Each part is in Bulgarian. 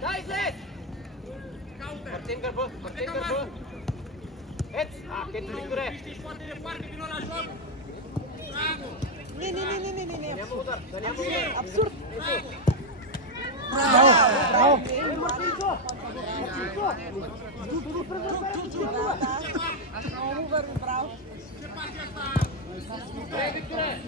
Дай излез! Мартин гърба! Ето! Ето Викторе! Не. Няма удар! Абсурд! Браво! Много върви, браво! Викторе!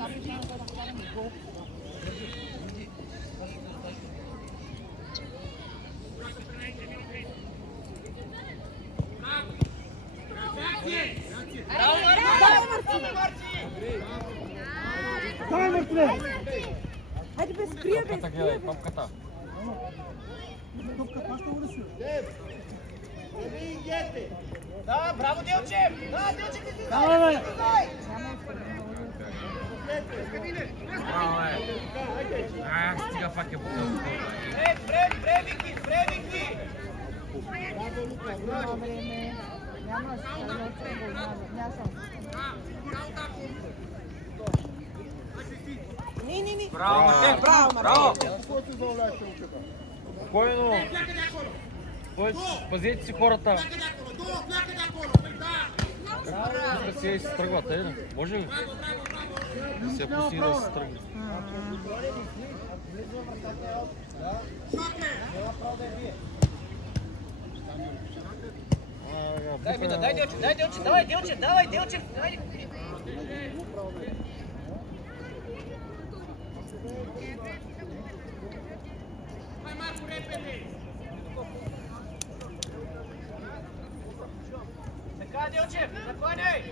Давай, Мартине! Хайде бе, сприя бе! Папката. Топка паща ли си? Да, браво, Делчев! Да, Делчев, ти си! Давай, бе! Браво, стига фак е бутъл. Вики! Няма време. Няма Не. Браво, Мартин! Браво! Спокойно! Пазете си хората! Иска си се тръгват, може ли? Да се пусти да се тръгне. Дай Делчев, давай Делчев! Така, Делчев, накланяй!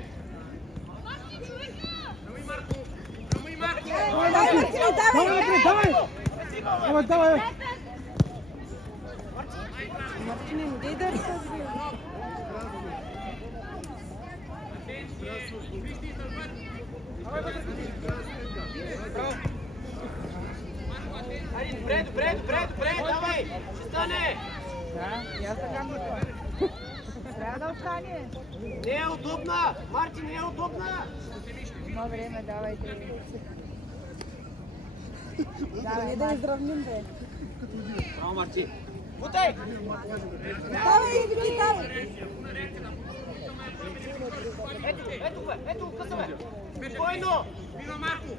Давай! Мартине, не дай да разказвай. Добре, давай! Ще стане! Да, я така мисля. Трябва да остане. Не е удобна! Марти, не е удобна! Има време, давайте. Не да изравним, бе. Браво, Марти! Бутай! Давай, Вики, давай! Ето го, къса бе! Спокойно! Vino Marco!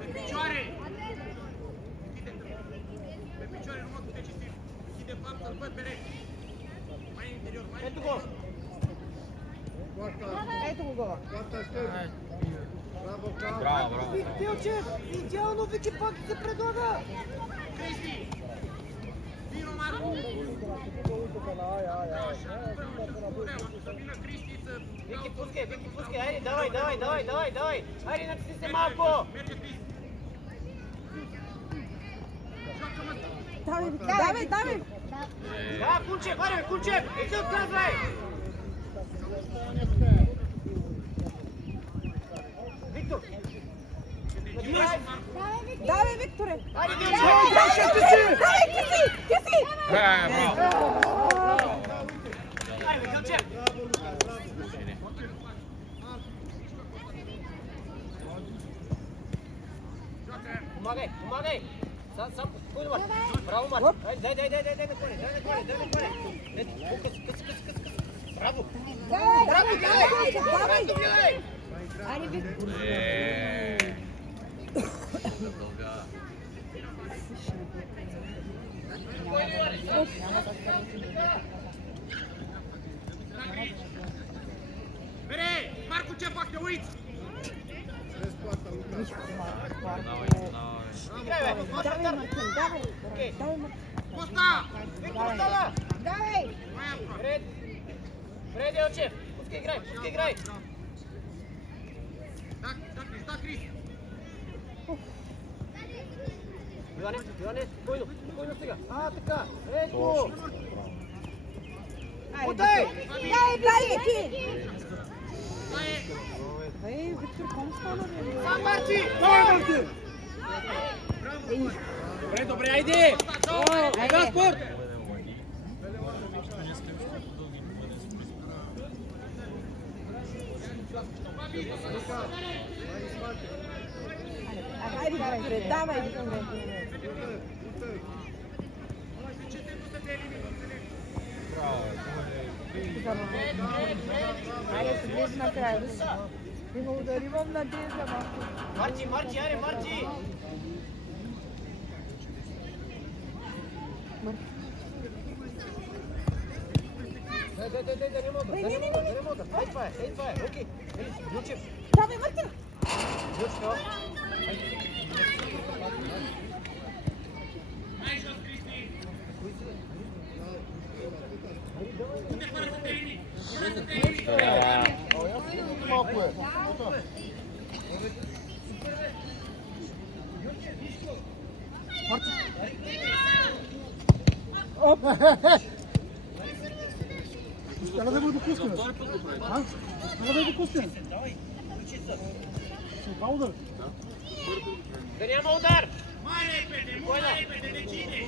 Pe picioare! Pe picioare, nu mă puteți și zi de fapt să-l văd pe rec. Mai în interior, mai în Ето го! Ето го гола. Браво! Делчев, идеално Вики пак се предлага! Cristi! Vino Marco! Să vină Cristi să... Вики, пускай! Хайде, давай! Хайде, натисни се малко! Merge Cristi! Давай! Да, Кунчев, Кунчев! Не се отказвай! Виктор! Давай, Викторе! Хайде, Давай, киси! Браво! Хайде, Делчев! Помагай! Сам, спокойно, Марти! Браво, Марти! Дай на коне! Къс! Браво! Давай! Гледай! Айде, Виктор! Bere! Marco, ce fac? Te uiți! Играй, бе! Давай, Мартин, давай! Costa! Виктор, остава! Давай! Mai aproape! Вред, Делчев! Пускай, играй! Da, Cristi! Иване, спокойно сега! Така! Ето! Бутай! Дай, ти! Ей, Виктор, ком стана, бе? Сам, Марти! Добре, айде! Айде, спорт! Айде, Викторе, давай, Викторе. Айде, се ближи на края. Има ударивам на тези малко. Марти, аре, Марти! Дай, не мога. Ей, това е, окей. Ключев. Давай, Мартин! Ключно. Малко е. Стара да го допускаме. Стара да го допускаме. Това удар. Да няма удар! Mai repede, decide!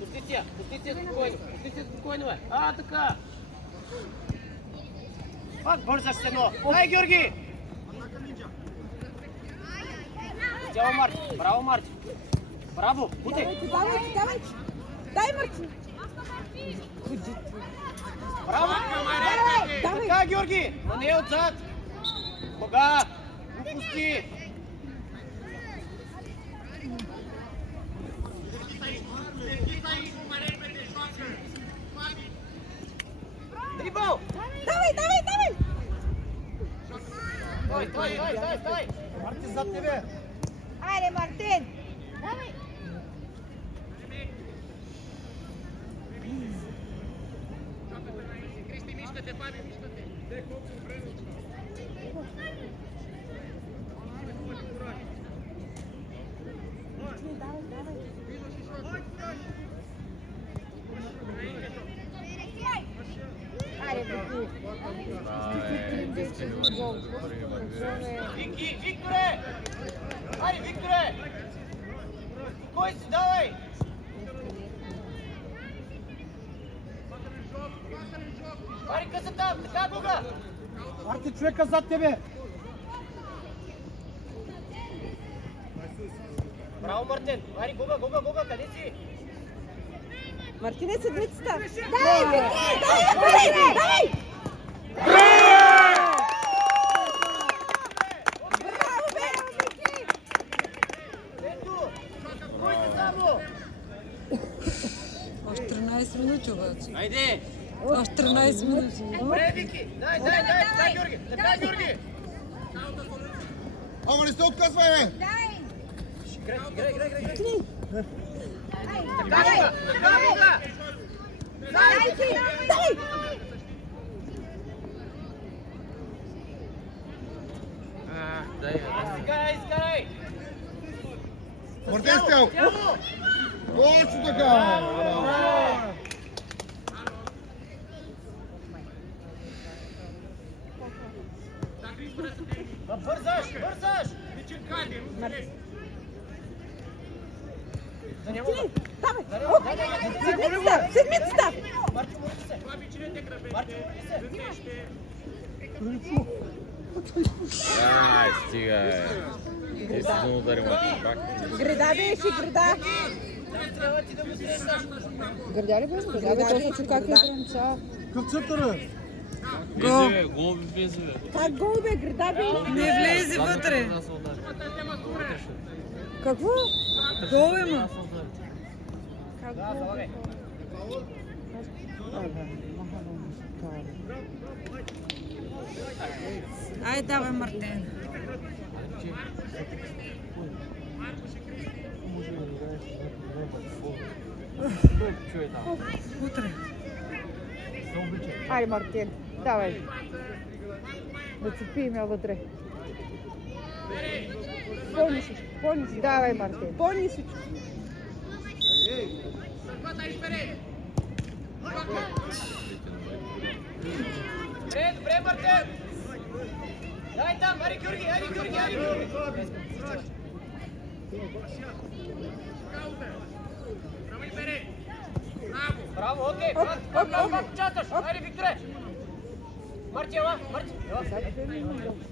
Пустиция, спокойно, бе. Така. Пак бързаш се, но. Дай, Георги! Цяло, Марти. Браво, Марти. Браво, бутай. Давай! Дай, Мартин! Браво! Давай! Така, Георги! Но не отзад! Кога? Глупости! Дрибъл! Давай! Стой! Марти зад тебе. Айде, Мартин! Давай! Cristi, mișcă-te, Fabi, mișcă-te! Айде, Викторе! Айде, Викторе! Кой си, давай! Айде, къса там, така, Гуга! Марти, човека зад тебе. Браво, Мартин! Айде, Гуга, къде си? Мартине, седмицата! Давай! Браво, бе! Ето! Кой си само? Още 13 минути обаче. Айде! Още 13 минути. Добре, Вики! Дай, така, Георги! Ама не се отказвай, бе. Играй! Давай! Така, Гуга! Дай! Изкарай! Мартин стял. Тяло! Точно така. Бързаш! Încercate, nu înțeleg! Да не мога! Давай! Седмицата! Марти, умори се! Fabi, cine te grăbește? Марти, умори се! Gândește! Ай, стига, бе. Естествено ударим пак. Града беше, града! Трябва ти да го срещаш! Гърдя ли беше? Гърдя бе, точно чу как е ограничава. Какъв център е? Влезе, бе, гол би влезе, бе. Как гол бе, града бе? Не влезе вътре. Какво? Гол има. Как Да, гол? залагай! Ай, давай, Мартин. Утре. Айде, Мартин, давай. Да цепим я вътре. По-нисичко. Давай, Мартин, по-нисичко. Băta aici pe rei! Добре, Мартин! Дай там, Ари Георги! Caută! Rămâi pe rei! Bravo! Браво, окей! Пак участваш! Айде, Викторе! Марти, ела!